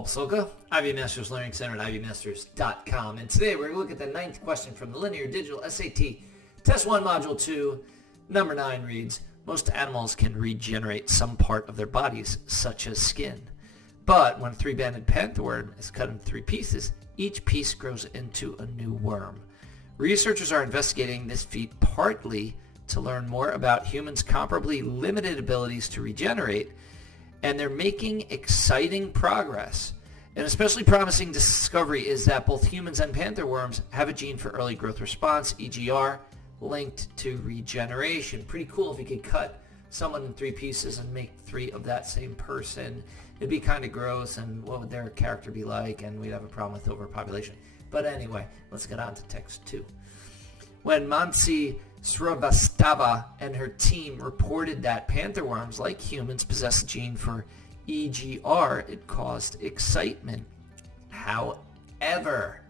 Paul Pasolka, Ivy Masters Learning Center at ivymasters.com. And today we're going to look at the 9th question from the Linear Digital SAT Test 1 Module 2. Number 9 reads, most animals can regenerate some part of their bodies, such as skin. But when a three-banded panther worm is cut into 3 pieces, each piece grows into a new worm. Researchers are investigating this feat partly to learn more about humans' comparably limited abilities to regenerate, and they're making exciting progress. An especially promising discovery is that both humans and panther worms have a gene for early growth response, EGR, linked to regeneration. Pretty cool if you could cut someone in 3 pieces and make 3 of that same person. It'd be kind of gross, and what would their character be like, and we'd have a problem with overpopulation. But anyway, let's get on to text 2. When Mansi Srivastava and her team reported that panther worms, like humans, possess a gene for EGR, it caused excitement. However,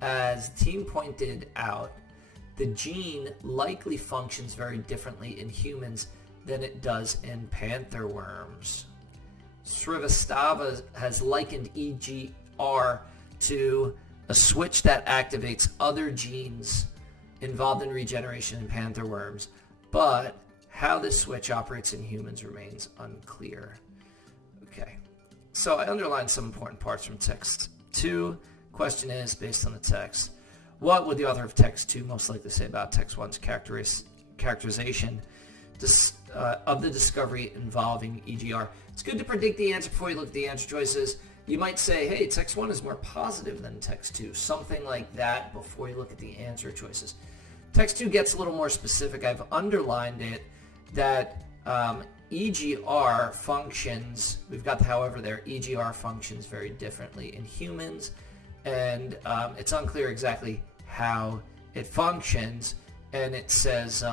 as the team pointed out, the gene likely functions very differently in humans than it does in panther worms. Srivastava has likened EGR to a switch that activates other genes involved in regeneration in panther worms, but how this switch operates in humans remains unclear. Okay, so I underlined some important parts from text 2. Question is, based on the text, what would the author of text 2 most likely say about text 1's characterization of the discovery involving EGR? It's good to predict the answer before you look at the answer choices. You might say, hey, text 1 is more positive than text 2. Something like that before you look at the answer choices. Text 2 gets a little more specific. I've underlined it that EGR functions, we've got the however there, EGR functions very differently in humans, and it's unclear exactly how it functions, and it says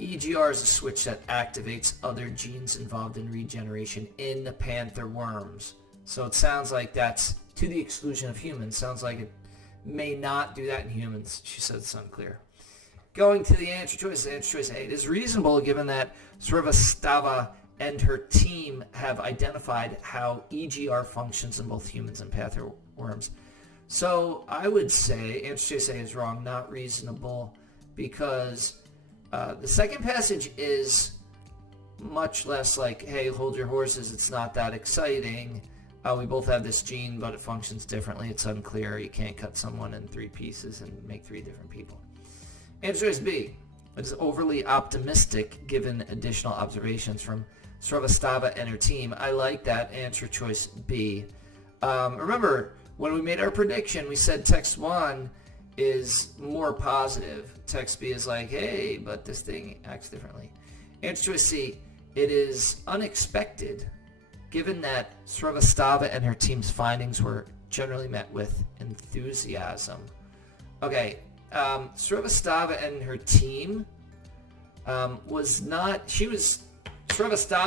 EGR is a switch that activates other genes involved in regeneration in the panther worms. So it sounds like that's to the exclusion of humans. Sounds like it may not do that in humans. She said it's unclear. Going to the answer choice A. It is reasonable given that Srivastava and her team have identified how EGR functions in both humans and panther worms. So I would say answer choice A is wrong, not reasonable, because the second passage is much less like, hey, hold your horses, it's not that exciting. We both have this gene, but it functions differently. It's unclear. You can't cut someone in 3 pieces and make 3 different people. Answer choice B. It is overly optimistic given additional observations from Srivastava and her team. I like that. Answer choice B. Remember, when we made our prediction, we said text 1 is more positive. Text B is like, hey, but this thing acts differently. Answer choice C. It is unexpected given that Srivastava and her team's findings were generally met with enthusiasm. Okay, Srivastava and her team Srivastava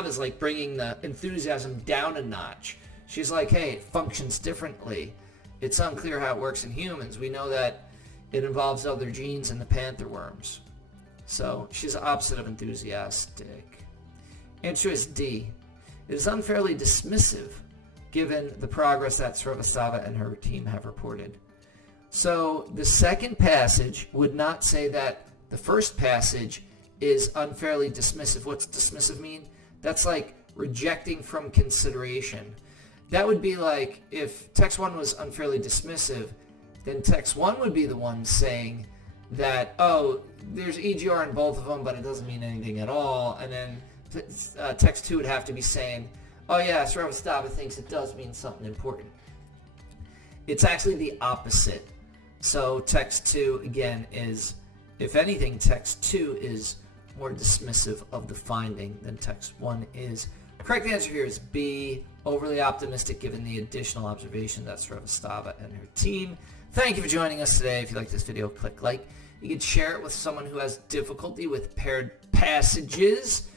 is like bringing the enthusiasm down a notch. She's like, hey, it functions differently. It's unclear how it works in humans. We know that it involves other genes in the panther worms. So she's the opposite of enthusiastic. Answer is D. It is unfairly dismissive given the progress that Srivastava and her team have reported. So the second passage would not say that the first passage is unfairly dismissive. What's dismissive mean? That's like rejecting from consideration. That would be like if text 1 was unfairly dismissive, then text 1 would be the one saying that, oh, there's EGR in both of them, but it doesn't mean anything at all. And then text 2 would have to be saying, oh yeah, Srivastava thinks it does mean something important. It's actually the opposite. So text 2, again, is, if anything, text 2 is more dismissive of the finding than text 1 is. Correct answer here is B, overly optimistic given the additional observation that Srivastava and her team. Thank you for joining us today. If you like this video, click like. You can share it with someone who has difficulty with paired passages,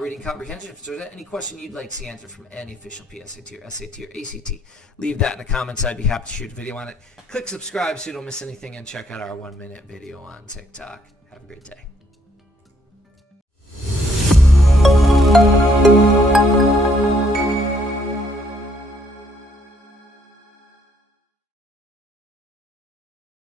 reading comprehension. If there's any question you'd like to see answered from any official PSAT or SAT or ACT, leave that in the comments. I'd be happy to shoot a video on it. Click subscribe so you don't miss anything, and check out our 1-minute video on TikTok. Have a great day.